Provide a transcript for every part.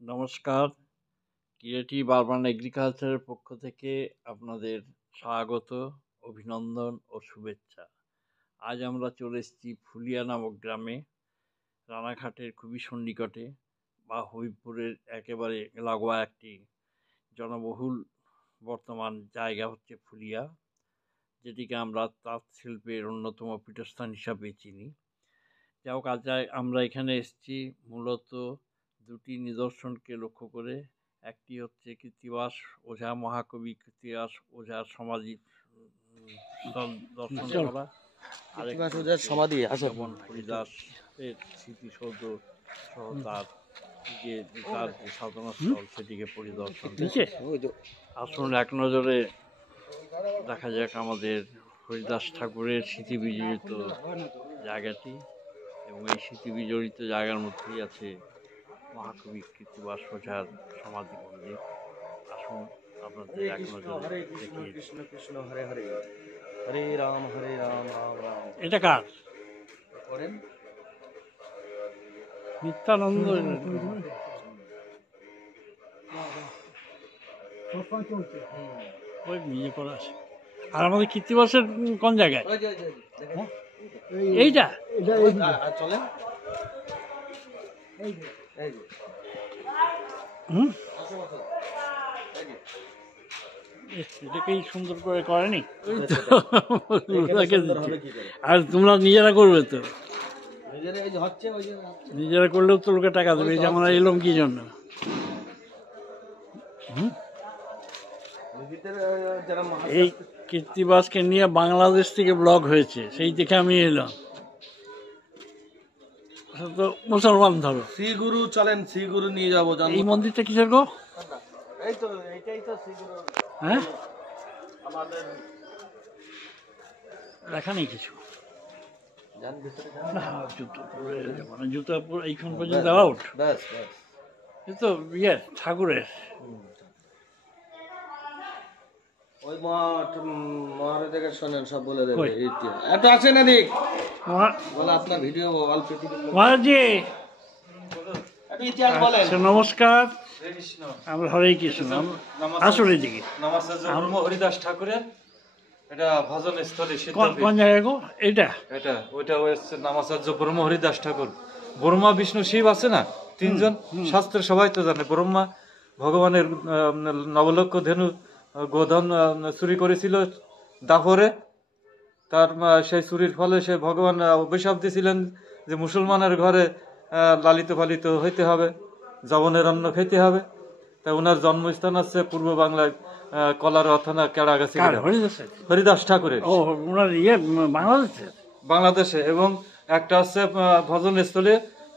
নমস্কার, creative urban এগ্রিকালচারের পক্ষ থেকে আপনাদের স্বাগত, অভিনন্দন ও শুভেচ্ছা। আজ আমরা চলে এসেছি ফুলিয়া নামক গ্রামে, রানাঘাটের খুবই সন্নিকটে বা হবিবপুরের একেবারে লাগোয়া একটি জনবহুল বর্তমান জায়গা হচ্ছে ফুলিয়া, যেটিকে আমরা তাঁত শিল্পের অন্যতম পীঠস্থান হিসাবে চিনি। যাই হোক, আজ আমরা এখানে এসেছি মূলত দুটি নিদর্শনকে লক্ষ্য করে। একটি হচ্ছে কৃত্তিবাস ওঝা, মহাকবি কৃত্তিবাস ওঝার সমাধি স্থল দর্শন করা, ওঝার সমাধি যেমন হরিদাসের স্মৃতিসৌধ সহ তার যে সাধনা স্থল সেটিকে পরিদর্শন। আসুন এক নজরে দেখা যাক আমাদের হরিদাস ঠাকুরের স্মৃতি বিজড়িত জায়গাটি, এবং এই স্মৃতি বিজড়িত জায়গার মধ্যেই আছে মহাকবি কৃত্তিবাস ওঝার সমাধি মন্দির। আসুন আপনাদের এক নজরে দেখিয়ে। কৃষ্ণ কৃষ্ণ হরে হরে, হরে রাম রাম রাম। এটা কার? করেন নিত্যানন্দ। ওই নিজে করা আছে। আর আমাদের কৃত্তিবাসের কোন জায়গায়? এইটা চলেন। এটাকেই সুন্দর করে করেনি, আর তোমরা নিজেরা করবে তো? নিজেরা করলেও তো লোকে টাকা দেবে। এই যে আমরা এলাম কি জন্য? এই কৃত্তিবাসকে নিয়ে বাংলাদেশ থেকে ব্লগ হয়েছে, সেই দেখে আমি এলাম। তো মুসলমান ধরো, শ্রীগুরু চলেন, শ্রীগুরু নিয়ে যাবো। এই মন্দিরটা কিসের গো? এই তো এইটাই তো শ্রীগুরু। হ্যাঁ, আমাদের লেখা নেই কিছু। জুতো পরে এইখান পর্যন্ত আউট। এ তো ইয়ে ঠাকুরের। ওই মহারাজাকে শোনেন, সব বলে দেবে। এত আছে না দিক বলে আপনার ভিডিও অল্প মহারাজি। ইতিহাস বলেন। নমস্কার, আমরা হরে কৃষ্ণ। আসলে দিকে হরিদাস ঠাকুরের এটা ভজন স্থলী। কোন জায়গায় গো এটা? ওইটা হচ্ছে নামাচার্য ব্রহ্ম হরিদাস ঠাকুর। ব্রহ্মা বিষ্ণু শিব আছে না, তিনজন। শাস্ত্রে সবাই তো জানে। ব্রহ্মা ভগবানের নবলক্ষ ধেনু গোধন চুরি করেছিল দাপরে। তার সেই চুরির ফলে সে ভগবান অভিশাপ দিয়েছিলেন যে মুসলমানের ঘরে লালিত পালিত হইতে হবে, যবনের অন্ন খেতে হবে। তা ওনার জন্মস্থান আছে পূর্ব বাংলায় কলার থানা কেড়াগাছি। হরিদাস ঠাকুরের বাংলাদেশে। এবং একটা আছে ভজন স্থলে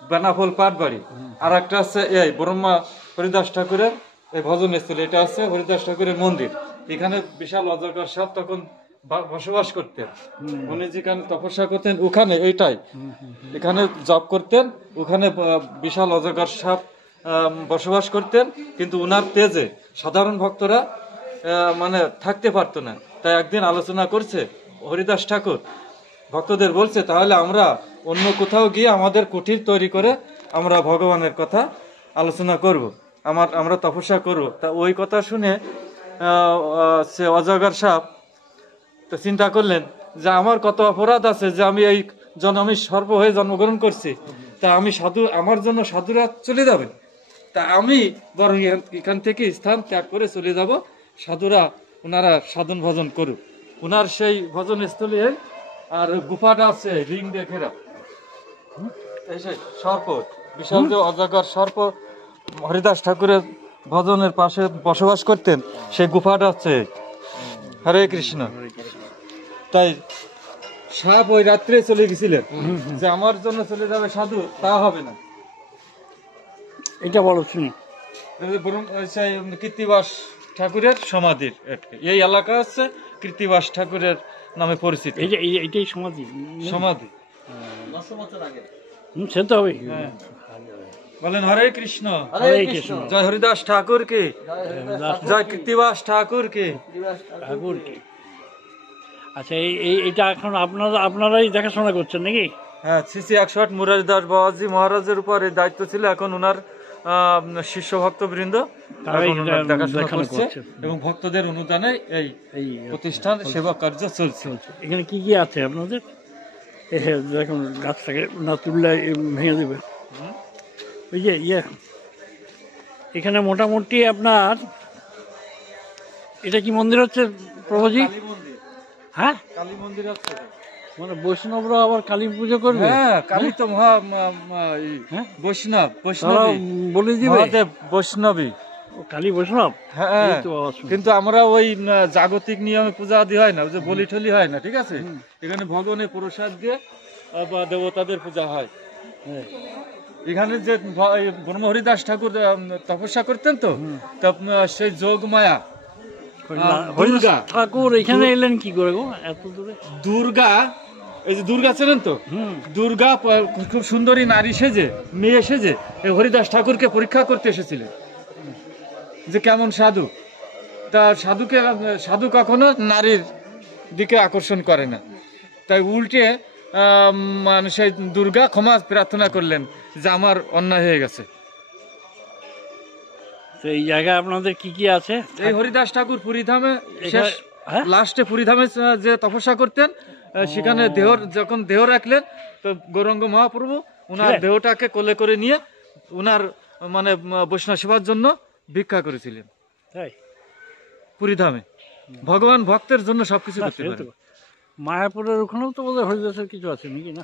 বেনাফল পাটবাড়ি, আর একটা আছে এই ব্রহ্মা হরিদাস ঠাকুরের এই ভজন স্থলে। এটা আছে হরিদাস ঠাকুরের মন্দির। এখানে বিশাল অজগর সাপ তখন বসবাস করতেন। উনি যেখানে তপস্যা করতেন ওখানে, এইটাই এখানে জপ করতেন, ওখানে বিশাল অজগর সাপ বসবাস করতেন। কিন্তু উনার তেজে সাধারণ ভক্তরা মানে থাকতে পারতো না। তাই একদিন আলোচনা করছে হরিদাস ঠাকুর, ভক্তদের বলছে তাহলে আমরা অন্য কোথাও গিয়ে আমাদের কুটির তৈরি করে আমরা ভগবানের কথা আলোচনা করব, আমরা তপস্যা করব। তা ওই কথা শুনে সে অজগর সাপ তো চিন্তা করলেন যে আমার কত অপরাধ আছে যে আমি এই জন্মে সর্প হয়ে জন্মগ্রহণ করছি। তা আমি সাধু, আমার জন্য সাধুরা চলে যাবে। তা আমি বরং এখান থেকে স্থান ত্যাগ করে চলে যাব, সাধুরা ওনারা সাধন ভজন করুক। ওনার সেই ভজন স্থলে আর গুফাটা আছে রিং দিয়ে ঘেরা, এই সেই সর্প, বিশাল যে অজগর সর্প হরিদাস ঠাকুরের ভজনের পাশে বসবাস করতেন, সেই গুফাটা আছে। হরে কৃষ্ণ। তাই সাপ ওই রাত্রে চলে গেছিলেন যে আমার জন্য চলে যাবে সাধু, তা হবে না। এটা বলো শুনি। কৃত্তিবাস ঠাকুরের সমাধির এই এলাকা হচ্ছে কৃত্তিবাস ঠাকুরের নামে পরিচিত। এইটাই সমাধি। সমাধি সে তো হবে। বলেন হরে কৃষ্ণ, জয় হরিদাস ঠাকুর কে, জয় কৃত্তিবাস ঠাকুর কে। আচ্ছা, এইটা এখন আপনারাই দেখাশোনা করছেন নাকি? হ্যাঁ, শ্রী 108 মুরারি দাস বাবাজি মহারাজের উপর এই দায়িত্ব ছিল। এখন উনার শিষ্য ভক্তবৃন্দ তারাই এখন ওনার দেখাশোনা দেখাশোনা করছে করছে। এবং ভক্তদের অনুদানে এই এই প্রতিষ্ঠান সেবা কার্য চলছে। এখানে কি কি আছে আপনাদের? দেখুন গাছটাকে না তুললে ভেঙে দেবে। ওই যে এখানে মোটামুটি আপনার এটা কি মন্দির হচ্ছে প্রভুজি? কালী মন্দির, হ্যাঁ, কালী মন্দির আছে। মানে বৈষ্ণবরা আবার কালী পুজো করবে? হ্যাঁ, কালী তো হ্যাঁ? বৈষ্ণব, তারা বৈষ্ণবী, বলে দিবে মহাদেব বৈষ্ণবী। ও কালী বৈষ্ণব। হ্যাঁ, এই তো আওয়াজ শুনছি। কিন্তু আমরা ওই জাগতিক নিয়মে পূজা আদি হয় না, ওই যে বলি টলি হয় না, ঠিক আছে? এখানে ভগবানের প্রসাদ দিয়ে বা দেবতাদের পূজা হয়। হ্যাঁ। এখানে যে ব্রহ্ম হরিদাস ঠাকুর তপস্যা করতেন তো, তা সেই যোগ মায়া হরিদাস দুর্গা। ঠাকুর এখানে এলেন কি করে গো এত দূরে? দুর্গা, এই যে দুর্গা ছিলেন তো, দুর্গা খুব সুন্দরী নারী সেজে, মেয়ে সেজে এই হরিদাস ঠাকুরকে পরীক্ষা করতে এসেছিলেন যে কেমন সাধু। তা সাধু কখনো নারীর দিকে আকর্ষণ করে না, তাই উল্টে মানে সেই দুর্গা ক্ষমা প্রার্থনা করলেন যে আমার অন্যায় হয়ে গেছে। তো এই জায়গায় আপনাদের কি কি আছে? এই হরিদাস ঠাকুর পুরীধামে এখানে- হ্যাঁ? লাস্টে পুরীধামে যে তপস্যা করতেন, সেখানে যখন দেহ রাখলেন, তো গৌরাঙ্গ মহাপ্রভু ওনার ছিলেন? দেহটাকে কোলে করে নিয়ে ওনার মানে বৈষ্ণব সেবার জন্য ভিক্ষা করেছিলেন তাই? পুরীধামে। ভগবান ভক্তের জন্য সবকিছু না, করতে সে পারে। তো। মায়াপুরের ওখানেও তো বোধহয় হরিদাসের কিছু আছে নাকি? না,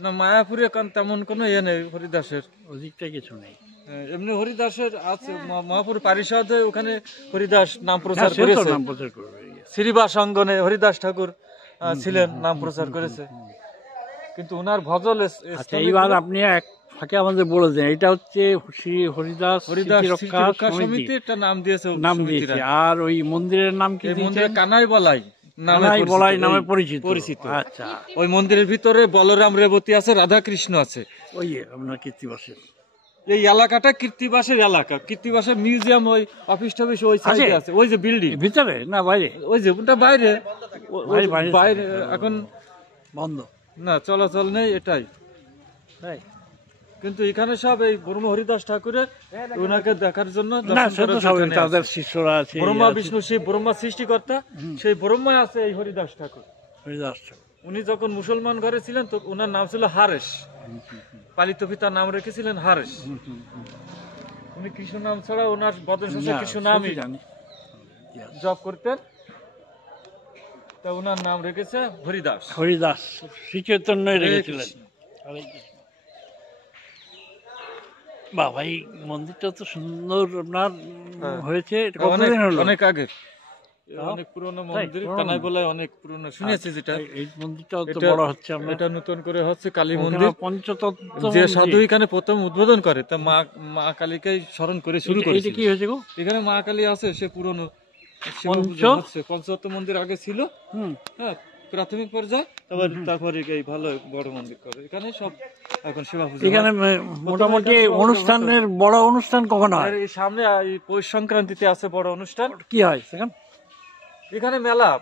না, মায়াপুরে তেমন কোনো ইয়ে নেই হরিদাসের। ওদিকটা কিছু নেই। এমনি হরিদাসের আছে, মহাপুর পারিষদে ওখানে হরিদাস নাম প্রচার হ্যাঁ, সে তো করেছে। নাম প্রচার করবে। শ্রীবাস অঙ্গনে হরিদাস ঠাকুর ছিলেন, নাম প্রচার করেছে। কিন্তু ওনার ভজল আচ্ছা, এইবার আপনি এক ফাঁকে আমাদের বলে দেন, এটা হচ্ছে শ্রী হরিদাস হরিদাস স্মৃতিরক্ষা স্মৃতিরক্ষা সমিতি সমিতি একটা নাম দিয়েছে, নাম সমিতিরা। দিয়েছে। আর ওই মন্দিরের নাম কি এই দিয়েছেন? মন্দিরে কানাই বলাই নামে কানাই পরিচিত। বলাই নামে এই পরিচিত। আচ্ছা, ওই মন্দিরের ভিতরে বলরাম রেবতী আছে, রাধা কৃষ্ণ আছে। ওই আপনার কীর্তিবাসের এই এলাকাটা কীর্তিবাসের এলাকা। কীর্তিবাসের মিউজিয়াম, ওই অফিস টফিস ওই সাইডে আছে, ওই যে বিল্ডিং ভিতরে না বাইরে? ওই যে ওটা বাইরে, বাইরে বাইরে এখন বন্ধ। না, চলাচল নেই, এটাই। তাই? কিন্তু এখানে সব এই ব্রহ্ম হরিদাস ঠাকুরের ওনাকে দেখার জন্য না, দর্শন সে তো করার সব জন্য তাদের আছে। শিষ্যরা আছে। ব্রহ্মা বিষ্ণু শিব, ব্রহ্মা সৃষ্টিকর্তা, সেই ব্রহ্মায় আছে এই হরিদাস ঠাকুর। হরিদাস ঠাকুর। উনি যখন মুসলমান ঘরে ছিলেন তো ওনার নাম ছিল হারেস, পালিত পিতার নাম রেখেছিলেন হারেস। উনি কৃষ্ণ নাম ছাড়া ওনার বদন শেষে না, কৃষ্ণ নামই সবই জানি। জপ করতেন, তা ওনার নাম রেখেছে হরিদাস। হরিদাস শ্রী চৈতন্যই হরে রেখেছিলেন। কৃষ্ণ। হরে কৃষ্ণ। বাবা, এই মন্দিরটা তো সুন্দর আপনার হ্যাঁ। হয়েছে। এটা অনেক কতদিন হলো? অনেক আগের, তাও? অনেক পুরনো তাই? মন্দির, পুরনো কানাই মন্দির? বলায় অনেক পুরনো, শুনেছি যেটা। এই মন্দিরটাও তো এটা- বড় হচ্ছে আপনার। এটা নতুন করে হচ্ছে কালী ওখানে মন্দির। পঞ্চতত্ত্ব যে মন্দির। সাধু এখানে প্রথম উদ্বোধন করে, তা মা কালীকে স্মরণ করে শুরু এটা করেছে। কি হয়েছে গো? এখানে মা কালী আছে, সে পুরনো শিব পুজো হচ্ছে। পঞ্চতত্ত্ব মন্দির আগে ছিল, হুম। হ্যাঁ, প্রাথমিক পর্যায়ে। তারপরে এই ভালো বড় মন্দির করে এখানে সব এখন সেবা পুজো হয়। এখানে মোটামুটি এখানে অনুষ্ঠানের বড় অনুষ্ঠান কখন হয়? আর এই সামনে এই পৌষ সংক্রান্তিতে আছে বড় অনুষ্ঠান। কি হয় সেখানে? এখানে মেলা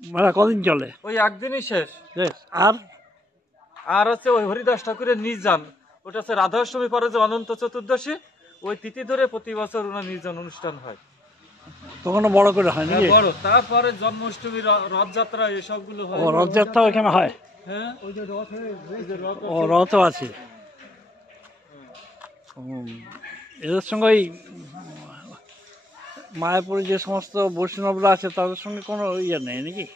মেলা কদিন চলে? ওই একদিনই শেষ। বেশ। আর আর হচ্ছে ওই হরিদাস ঠাকুরের নির্জন, ওটা হচ্ছে রাধাষ্টমী পরে যে অনন্ত চতুর্দশী, ওই তিথি ধরে প্রতি বছর ওনার নির্জন অনুষ্ঠান হয়। তখনও বড় করে হয় নাকি? বড়, তারপরে জন্মাষ্টমী, রথযাত্রা, এসবগুলো হয়। ও, রথযাত্রাও এখানে হয়? হ্যাঁ, ওই যে রথ, ওই যে রথ ও, রথও আছে। এদের সঙ্গে ওই মায়াপুরে যে সমস্ত বৈষ্ণবরা আছে তাদের সঙ্গে কোনো ইয়ে নেই নাকি?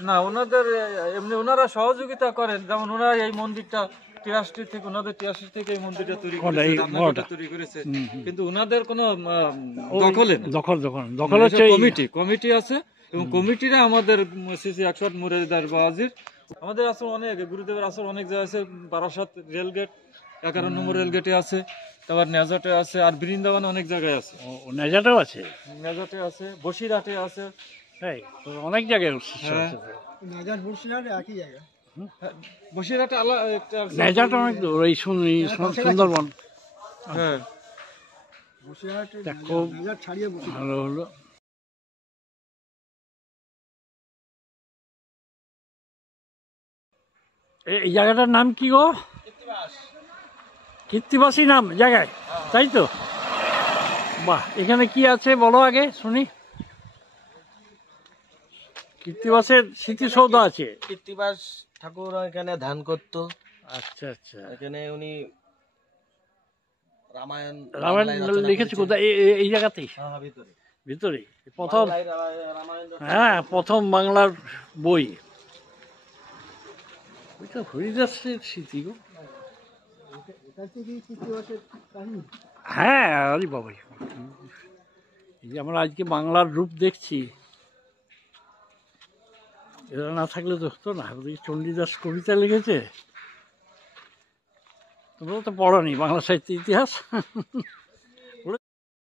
না, ওনাদের এমনি ওনারা সহযোগিতা করেন। যেমন ওনারা এই মন্দিরটা 83 থেকে, ওনাদের 83 থেকে এই মন্দিরটা তৈরি কোনটা? করেছে, এই রান্নাঘরটা বড়টা? তৈরি করেছে। হুম, হুম। কিন্তু ওনাদের কোনো দখলে না। দখল হচ্ছে এই- কমিটি আছে, এবং কমিটিরা আমাদের সিসি 108 মুরারিদাস বাবাজির। আমাদের আসলে অনেক গুরুদেবের আসলে অনেক জায়গায় আছে। বারাসাত রেলগেট 11 নম্বর রেলগেটে আছে, তারপর নেজাটে আছে, আর বৃন্দাবনে অনেক জায়গায় আছে। ও, নেজাটাও আছে? নেজাটে আছে, বসিরহাটে আছে। তাই তো, অনেক জায়গায় শিষ্য হ্যাঁ। আছে তো। বসিরহাটে একটা আছে। নেজাট অনেক দূর, এই সুন্দরবন। হ্যাঁ, তা খুব ভালো হলো। এই জায়গাটার নাম কি গো? কৃত্তিবাসী নাম জায়গায়, তাই তো? বাহ, এখানে কি আছে বলো আগে শুনি। কৃত্তিবাসের স্মৃতিসৌধ আছে। কৃত্তিবাস ঠাকুর এখানে ধ্যান করতো। আচ্ছা আচ্ছা, এখানে উনি রামায়ণ রামায়ণ বাংলায় রচনা লিখেছে করেছেন। কোথায়? এই জায়গাতেই হ্যাঁ, ভিতরে ভিতরে প্রথম, বাংলায় রামায়ণ রচনা হ্যাঁ প্রথম বাংলার বই ওইটা হরিদাসের স্মৃতি গো। হ্যাঁ, আরে বাবা, এই যে আমরা আজকে বাংলার রূপ দেখছি, এরা না থাকলে তো হতো না। ওদিকে চণ্ডীদাস কবিতা লিখেছে, তোমরা তো পড়োনি বাংলা সাহিত্য ইতিহাস।